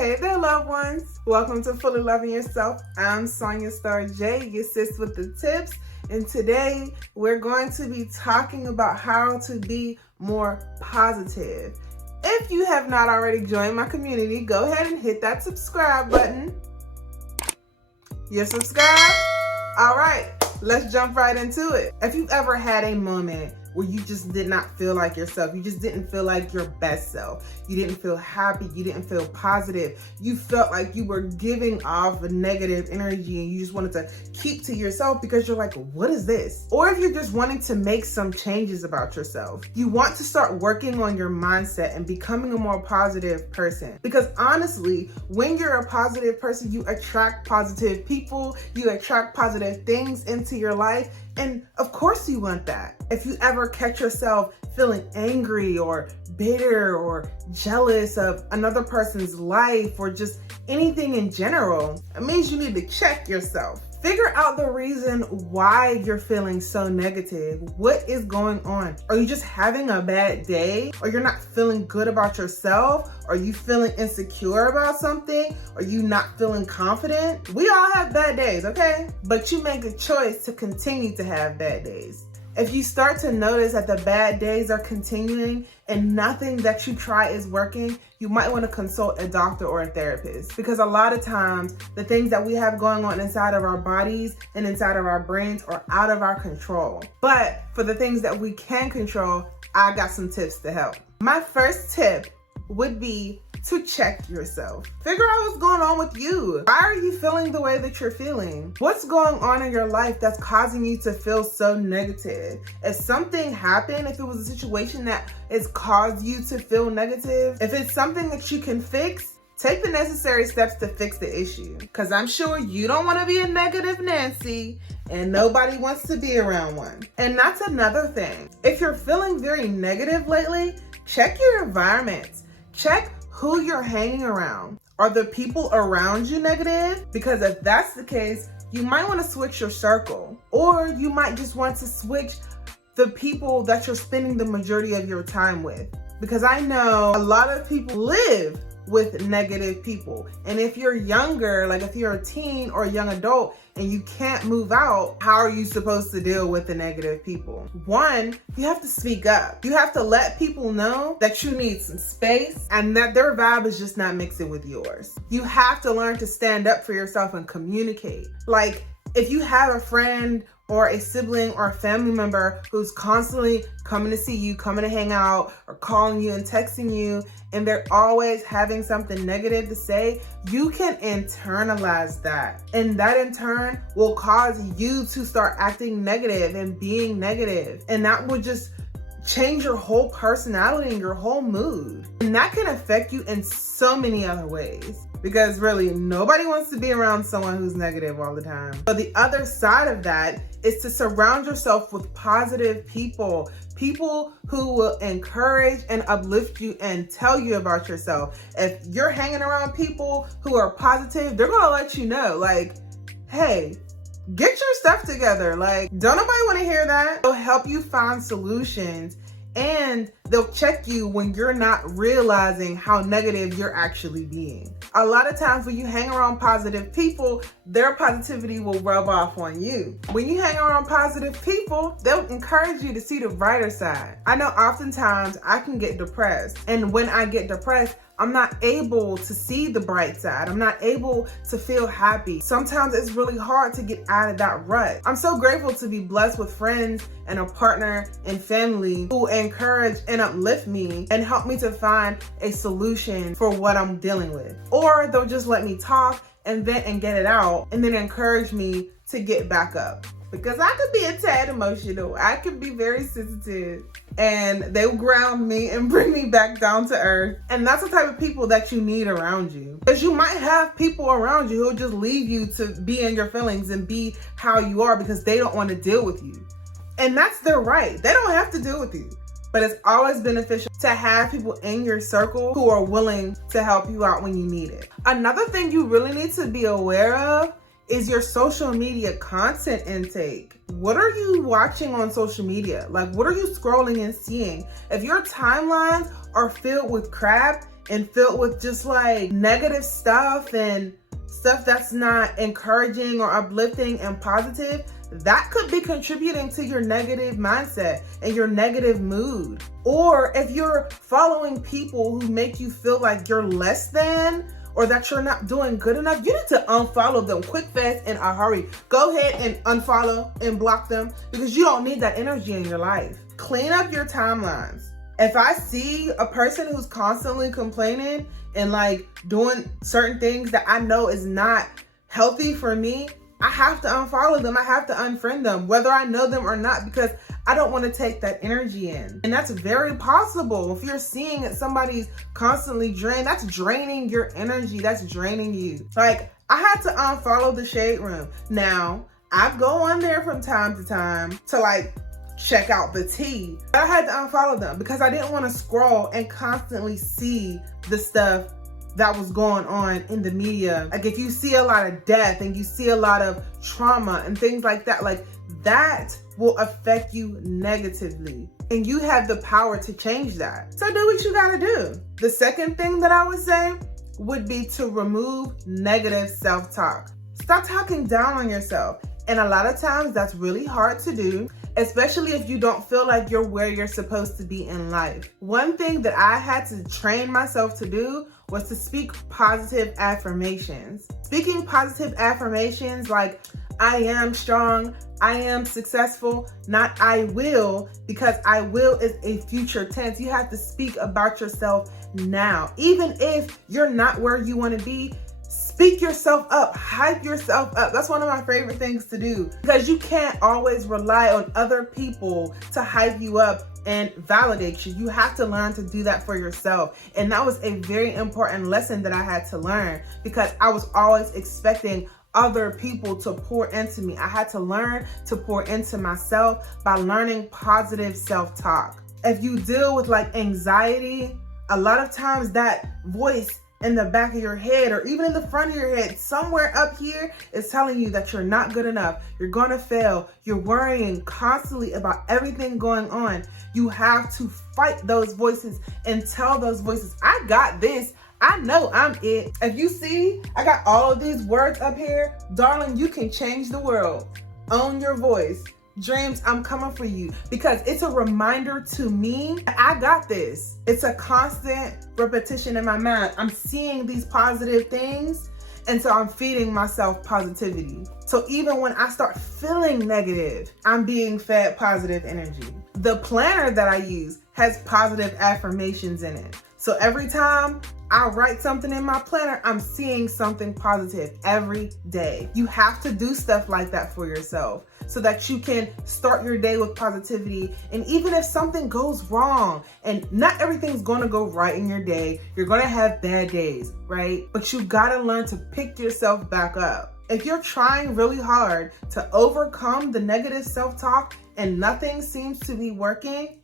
Hey there, loved ones. Welcome to Fully Loving Yourself. I'm Sonia Star J, your sis with the tips. And today we're going to be talking about how to be more positive. If you have not already joined my community, go ahead and hit that subscribe button. You're subscribed? All right, let's jump right into it. If you've ever had a moment where you just did not feel like yourself, you just didn't feel like your best self, you didn't feel happy, you didn't feel positive, you felt like you were giving off a negative energy and you just wanted to keep to yourself because you're like, what is this? Or if you're just wanting to make some changes about yourself, you want to start working on your mindset and becoming a more positive person. Because honestly, when you're a positive person, you attract positive people, you attract positive things into your life. And of course you want that. If you ever catch yourself feeling angry or bitter or jealous of another person's life or just anything in general, it means you need to check yourself. Figure out the reason why you're feeling so negative. What is going on? Are you just having a bad day? Or you're not feeling good about yourself? Are you feeling insecure about something? Are you not feeling confident? We all have bad days, okay? But you make a choice to continue to have bad days. If you start to notice that the bad days are continuing and nothing that you try is working, you might want to consult a doctor or a therapist. Because a lot of times, the things that we have going on inside of our bodies and inside of our brains are out of our control. But for the things that we can control, I got some tips to help. My first tip would be to check yourself. Figure out what's going on with you. Why are you feeling the way that you're feeling? What's going on in your life that's causing you to feel so negative? If something happened, if it was a situation that has caused you to feel negative, if it's something that you can fix, take the necessary steps to fix the issue. Because I'm sure you don't want to be a negative Nancy and nobody wants to be around one. And that's another thing. If you're feeling very negative lately, check your environment. Check who you're hanging around. Are the people around you negative? Because if that's the case, you might want to switch your circle, or you might just want to switch the people that you're spending the majority of your time with. Because I know a lot of people live with negative people. And if you're younger, like if you're a teen or a young adult and you can't move out, how are you supposed to deal with the negative people? One, you have to speak up. You have to let people know that you need some space and that their vibe is just not mixing with yours. You have to learn to stand up for yourself and communicate. Like if you have a friend or a sibling or a family member who's constantly coming to see you, coming to hang out, or calling you and texting you, and they're always having something negative to say, you can internalize that. And that in turn will cause you to start acting negative and being negative. And that will just change your whole personality and your whole mood. And that can affect you in so many other ways. Because really, nobody wants to be around someone who's negative all the time. But the other side of that is to surround yourself with positive people. People who will encourage and uplift you and tell you about yourself. If you're hanging around people who are positive, they're gonna let you know, like, hey, get your stuff together. Like, don't nobody wanna hear that. They'll help you find solutions and they'll check you when you're not realizing how negative you're actually being. A lot of times when you hang around positive people, their positivity will rub off on you. When you hang around positive people, they'll encourage you to see the brighter side. I know oftentimes I can get depressed, and when I get depressed, I'm not able to see the bright side. I'm not able to feel happy. Sometimes it's really hard to get out of that rut. I'm so grateful to be blessed with friends and a partner and family who encourage and uplift me and help me to find a solution for what I'm dealing with. Or they'll just let me talk and vent and get it out and then encourage me to get back up. Because I could be a tad emotional. I could be very sensitive. And they'll ground me and bring me back down to earth. And that's the type of people that you need around you. Because you might have people around you who'll just leave you to be in your feelings and be how you are because they don't want to deal with you. And that's their right. They don't have to deal with you. But it's always beneficial to have people in your circle who are willing to help you out when you need it. Another thing you really need to be aware of is your social media content intake. What are you watching on social media? Like, what are you scrolling and seeing? If your timelines are filled with crap and filled with just like negative stuff and stuff that's not encouraging or uplifting and positive, that could be contributing to your negative mindset and your negative mood. Or if you're following people who make you feel like you're less than or that you're not doing good enough, you need to unfollow them quick, fast, in a hurry. Go ahead and unfollow and block them because you don't need that energy in your life. Clean up your timelines. If I see a person who's constantly complaining and like doing certain things that I know is not healthy for me, I have to unfollow them. I have to unfriend them, whether I know them or not, because I don't want to take that energy in. And that's very possible. If you're seeing that somebody's constantly drained, that's draining your energy. That's draining you. Like, I had to unfollow the Shade Room. Now, I go on there from time to time to like check out the tea. But I had to unfollow them because I didn't want to scroll and constantly see the stuff that was going on in the media. Like if you see a lot of death and you see a lot of trauma and things like that, like that will affect you negatively. And you have the power to change that. So do what you gotta do. The second thing that I would say would be to remove negative self-talk. Stop talking down on yourself. And a lot of times that's really hard to do, especially if you don't feel like you're where you're supposed to be in life. One thing that I had to train myself to do was to speak positive affirmations. Speaking positive affirmations like, I am strong, I am successful, not I will, because I will is a future tense. You have to speak about yourself now. Even if you're not where you want to be, speak yourself up, hype yourself up. That's one of my favorite things to do because you can't always rely on other people to hype you up and validate you. You have to learn to do that for yourself. And that was a very important lesson that I had to learn because I was always expecting other people to pour into me. I had to learn to pour into myself by learning positive self-talk. If you deal with like anxiety, a lot of times that voice in the back of your head or even in the front of your head, somewhere up here is telling you that you're not good enough. You're gonna fail. You're worrying constantly about everything going on. You have to fight those voices and tell those voices, I got this. I know I'm it. If you see, I got all of these words up here. Darling, you can change the world. Own your voice. Dreams, I'm coming for you, because it's a reminder to me, I got this. It's a constant repetition in my mind. I'm seeing these positive things, and so I'm feeding myself positivity. So even when I start feeling negative, I'm being fed positive energy. The planner that I use has positive affirmations in it. So every time I write something in my planner, I'm seeing something positive every day. You have to do stuff like that for yourself so that you can start your day with positivity. And even if something goes wrong, and not everything's gonna go right in your day, you're gonna have bad days, right? But you gotta learn to pick yourself back up. If you're trying really hard to overcome the negative self-talk and nothing seems to be working,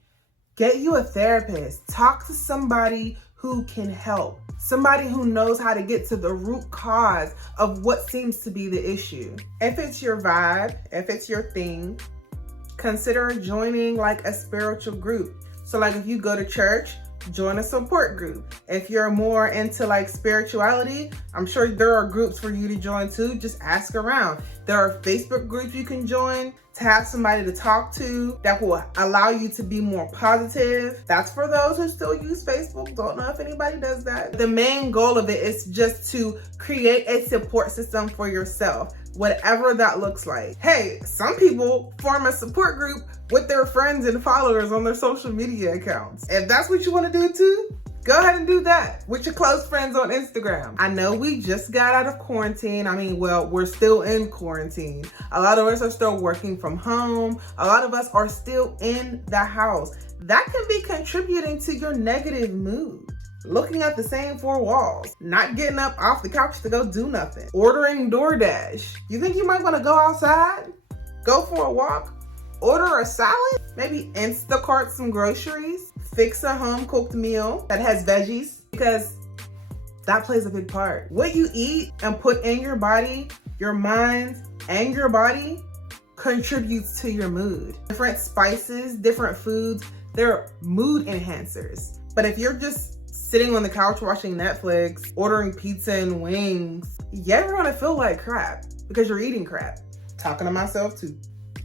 get you a therapist. Talk to somebody who can help. Somebody who knows how to get to the root cause of what seems to be the issue. If it's your vibe, if it's your thing, consider joining like a spiritual group. So like if you go to church, join a support group. If you're more into like spirituality, I'm sure there are groups for you to join too. Just ask around. There are Facebook groups you can join to have somebody to talk to that will allow you to be more positive. That's for those who still use Facebook. Don't know if anybody does that. The main goal of it is just to create a support system for yourself, whatever that looks like. Hey, some people form a support group with their friends and followers on their social media accounts. If that's what you want to do too, go ahead and do that with your close friends on Instagram. I know we just got out of quarantine. I mean, well, we're still in quarantine. A lot of us are still working from home. A lot of us are still in the house. That can be contributing to your negative mood. Looking at the same four walls, not getting up off the couch to go do nothing, ordering DoorDash. You think you might want to go outside, go for a walk, order a salad, maybe Instacart some groceries, fix a home-cooked meal that has veggies, because that plays a big part. What you eat and put in your body, your mind, and your body contributes to your mood. Different spices, different foods, they're mood enhancers. But if you're just sitting on the couch watching Netflix, ordering pizza and wings, you're gonna feel like crap because you're eating crap. Talking to myself too.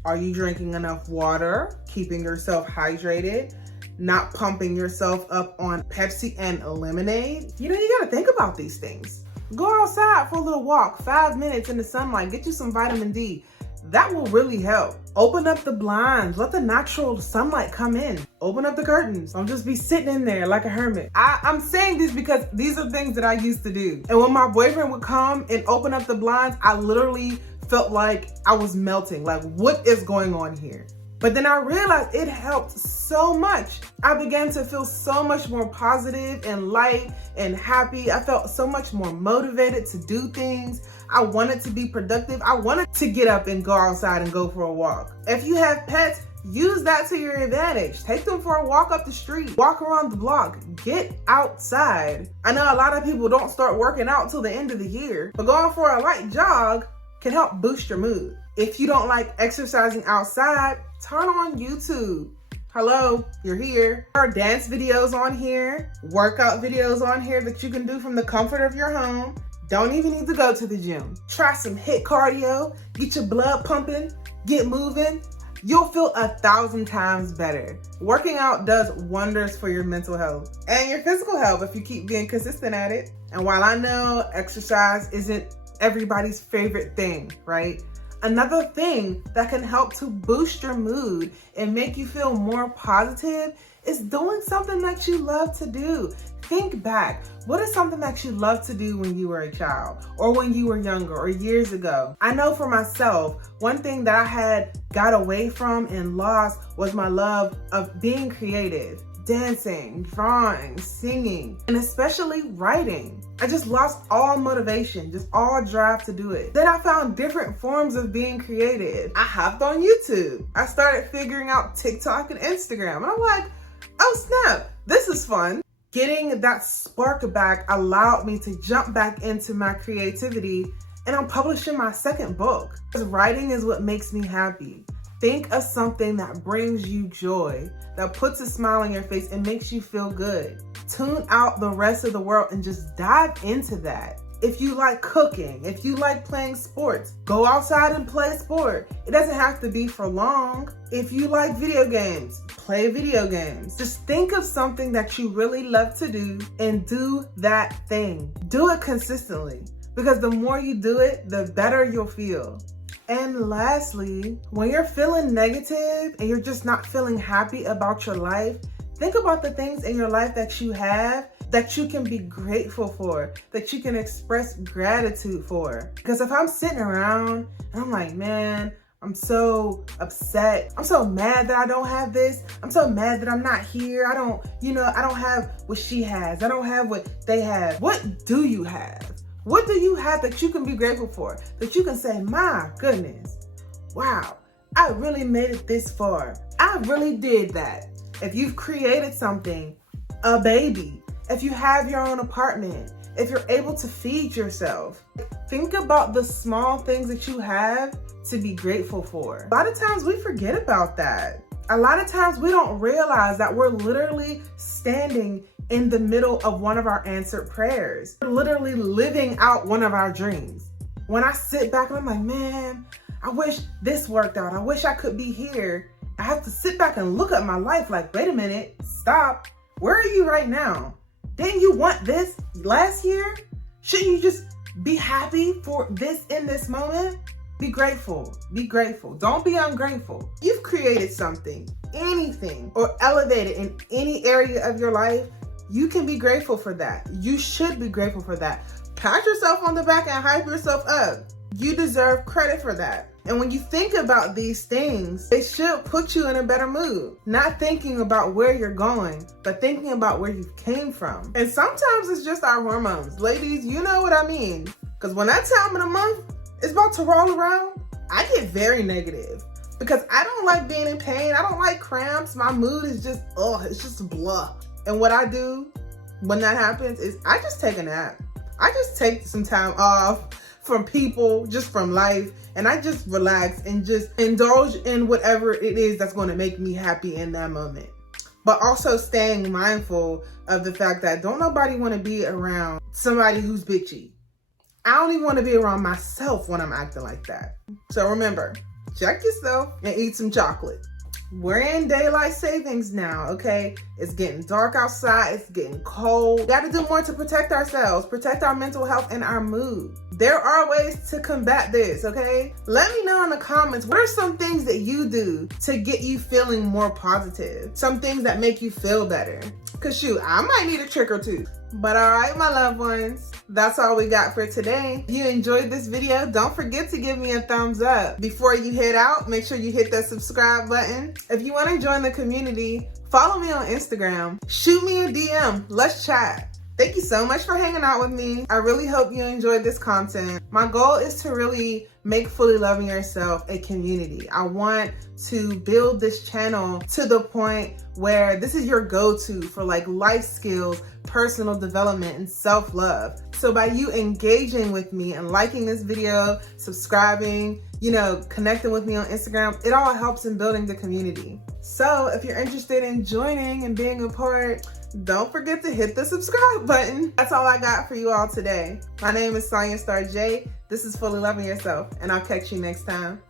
Are you drinking enough water? Keeping yourself hydrated? Not pumping yourself up on Pepsi and lemonade? You gotta think about these things. Go outside for a little walk, 5 minutes in the sunlight, get you some vitamin D. That will really help. Open up the blinds, let the natural sunlight come in. Open up the curtains. Don't just be sitting in there like a hermit. I'm saying this because these are things that I used to do. And when my boyfriend would come and open up the blinds, I literally felt like I was melting. Like, what is going on here? But then I realized it helped so much. I began to feel so much more positive and light and happy. I felt so much more motivated to do things. I wanted to be productive. I wanted to get up and go outside and go for a walk. If you have pets, use that to your advantage. Take them for a walk up the street, walk around the block, get outside. I know a lot of people don't start working out till the end of the year, but going for a light jog can help boost your mood. If you don't like exercising outside, turn on YouTube. Hello, you're here. There are dance videos on here, workout videos on here that you can do from the comfort of your home. Don't even need to go to the gym. Try some HIIT cardio, get your blood pumping, get moving. You'll feel 1,000 times better. Working out does wonders for your mental health and your physical health if you keep being consistent at it. And while I know exercise isn't everybody's favorite thing, right? Another thing that can help to boost your mood and make you feel more positive is doing something that you love to do. Think back. What is something that you loved to do when you were a child or when you were younger or years ago? I know for myself, one thing that I had got away from and lost was my love of being creative. Dancing, drawing, singing, and especially writing. I just lost all motivation, just all drive to do it. Then I found different forms of being creative. I hopped on YouTube. I started figuring out TikTok and Instagram. And I'm like, oh snap, this is fun. Getting that spark back allowed me to jump back into my creativity, and I'm publishing my second book. Because writing is what makes me happy. Think of something that brings you joy, that puts a smile on your face and makes you feel good. Tune out the rest of the world and just dive into that. If you like cooking, if you like playing sports, go outside and play sport. It doesn't have to be for long. If you like video games, play video games. Just think of something that you really love to do and do that thing. Do it consistently, because the more you do it, the better you'll feel. And lastly, when you're feeling negative and you're just not feeling happy about your life, think about the things in your life that you have that you can be grateful for, that you can express gratitude for. Because if I'm sitting around and I'm like, man, I'm so upset. I'm so mad that I don't have this. I'm so mad that I'm not here. I don't have what she has. I don't have what they have. What do you have? What do you have that you can be grateful for? That you can say, my goodness, wow, I really made it this far. I really did that. If you've created something, a baby, if you have your own apartment, if you're able to feed yourself, think about the small things that you have to be grateful for. A lot of times we forget about that. A lot of times we don't realize that we're literally standing in the middle of one of our answered prayers. We're literally living out one of our dreams. When I sit back and I'm like, man, I wish this worked out. I wish I could be here. I have to sit back and look at my life like, wait a minute, stop. Where are you right now? Didn't you want this last year? Shouldn't you just be happy for this in this moment? Be grateful. Be grateful. Don't be ungrateful. You've created something, anything, or elevated in any area of your life. You can be grateful for that. You should be grateful for that. Pat yourself on the back and hype yourself up. You deserve credit for that. And when you think about these things, it should put you in a better mood. Not thinking about where you're going, but thinking about where you came from. And sometimes it's just our hormones. Ladies, you know what I mean. Because when that time of the month is about to roll around, I get very negative. Because I don't like being in pain. I don't like cramps. My mood is just, it's just blah. And what I do when that happens is I just take a nap. I just take some time off from people, just from life, and I just relax and just indulge in whatever it is that's going to make me happy in that moment. but also staying mindful of the fact that don't nobody want to be around somebody who's bitchy. I don't even want to be around myself when I'm acting like that. So remember, check yourself and eat some chocolate. We're in daylight savings now, okay? It's getting dark outside, it's getting cold. We gotta do more to protect ourselves, protect our mental health and our mood. There are ways to combat this, okay? Let me know in the comments, what are some things that you do to get you feeling more positive? Some things that make you feel better. Cause shoot, I might need a trick or two. But all right, my loved ones, that's all we got for today. If you enjoyed this video, don't forget to give me a thumbs up. Before you head out, make sure you hit that subscribe button. If you want to join the community, follow me on Instagram. Shoot me a DM. Let's chat. Thank you so much for hanging out with me. I really hope you enjoyed this content. My goal is to really make Fully Loving Yourself a community. I want to build this channel to the point where this is your go-to for like life skills, personal development, and self-love. So by you engaging with me and liking this video, subscribing, connecting with me on Instagram, it all helps in building the community. So if you're interested in joining and being a part, don't forget to hit the subscribe button. That's all I got for you all today. My name is Sonya Star J. This is Fully Loving Yourself, and I'll catch you next time.